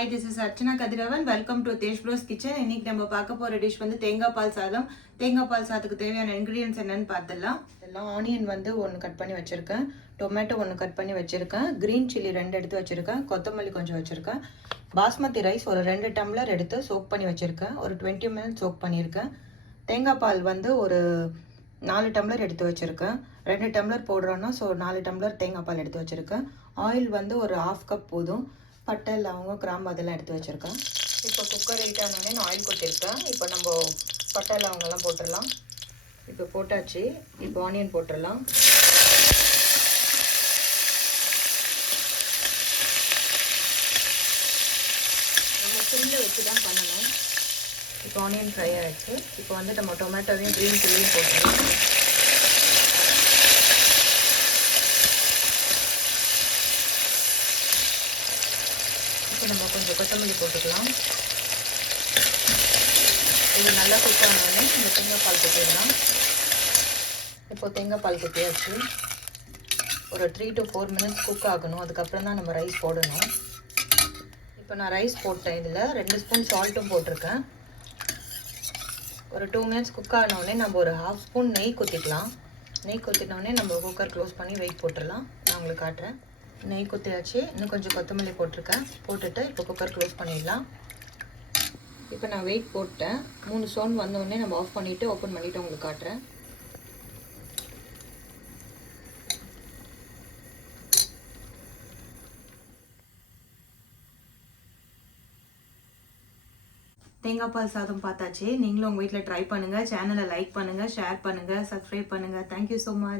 Hi, this is Archana Kadiravan. Welcome to Tej Bros Kitchen. இன்னைக்கு நம்ம பார்க்க போற டிஷ் வந்து தேங்காய் பால் சாதம். தேங்காய் பால் சாதத்துக்கு தேவையான இன்கிரிடியன்ட்ஸ் என்னன்னு பார்த்தலாம். எல்லாம் ஆனியன் வந்து ஒன்று கட் பண்ணி வச்சிருக்கேன், டொமேட்டோ ஒன்று கட் பண்ணி வச்சிருக்கேன், கிரீன் சில்லி 2 எடுத்து வச்சிருக்கேன், கொத்தமல்லி கொஞ்சம் வச்சிருக்கேன், பாஸ்மதி ரைஸ் ஒரு 2 டம்ளர் எடுத்து சோக் பண்ணி வச்சிருக்கேன், ஒரு 20 மினிட்ஸ் சோக் பண்ணியிருக்கேன். தேங்காய் பால் வந்து ஒரு 4 டம்ளர் எடுத்து வச்சிருக்கேன். 2 டம்ளர் போடுறோன்னா ஸோ 4 டம்ளர் தேங்காய் பால் எடுத்து வச்சிருக்கேன். ஆயில் வந்து ஒரு 1/2 கப் போதும். பட்டை லவங்கம் கிராம்பு அதெல்லாம் எடுத்து வச்சுருக்கேன். இப்போ குக்கர் ஹீட் ஆனோடனே நான் ஆயில் கொட்டியிருக்கேன். இப்போ நம்ம பட்டை லவங்கெல்லாம் போட்டுடலாம். இப்போ போட்டாச்சு. இப்போ ஆனியன் போட்டுடலாம். நம்ம சிம்மில் வச்சு தான் பண்ணணும். இப்போ ஆனியன் ஃப்ரை ஆகிடுச்சு. இப்போ வந்து நம்ம டொமேட்டோவையும் க்ரீன் சில்லியும் போட்டுடலாம். இப்போ நம்ம கொஞ்சம் கொத்தமல்லி போட்டுக்கலாம். இது நல்லா குக் ஆனோடனே இந்த தேங்காய் பால் கொட்டிடலாம். இப்போ தேங்காய் பால் கொட்டியாச்சு. ஒரு 3 to 4 மினிட்ஸ் குக் ஆகணும். அதுக்கப்புறம் தான் நம்ம ரைஸ் போடணும். இப்போ நான் ரைஸ் போட்டேன். இதில் 2 ஸ்பூன் சால்ட்டும் போட்டிருக்கேன். ஒரு 2 மினிட்ஸ் குக் ஆனோடனே நம்ம ஒரு 1/2 ஸ்பூன் நெய் கொத்திக்கலாம். நெய் கொத்தினோடனே நம்ம குக்கர் க்ளோஸ் பண்ணி வெயிட் போட்டுடலாம். நான் உங்களுக்கு காட்டுறேன். நெய் கொத்தியாச்சு. இன்னும் கொஞ்சம் கொத்தமல்லி போட்டிருக்கேன். போட்டுட்டு இப்போ குக்கர் க்ளோஸ் பண்ணிடலாம். இப்போ நான் வெயிட் போட்டேன். 3 சவுண்ட் வந்தோடனே நம்ம ஆஃப் பண்ணிவிட்டு ஓப்பன் பண்ணிவிட்டு உங்களுக்கு காட்டுறேன். தேங்காய் பால் சாதம் பார்த்தாச்சு. நீங்களும் உங்கள் வீட்டில் ட்ரை பண்ணுங்கள். சேனலை லைக் பண்ணுங்கள், ஷேர் பண்ணுங்கள், சப்ஸ்கிரைப் பண்ணுங்கள். Thank you so much.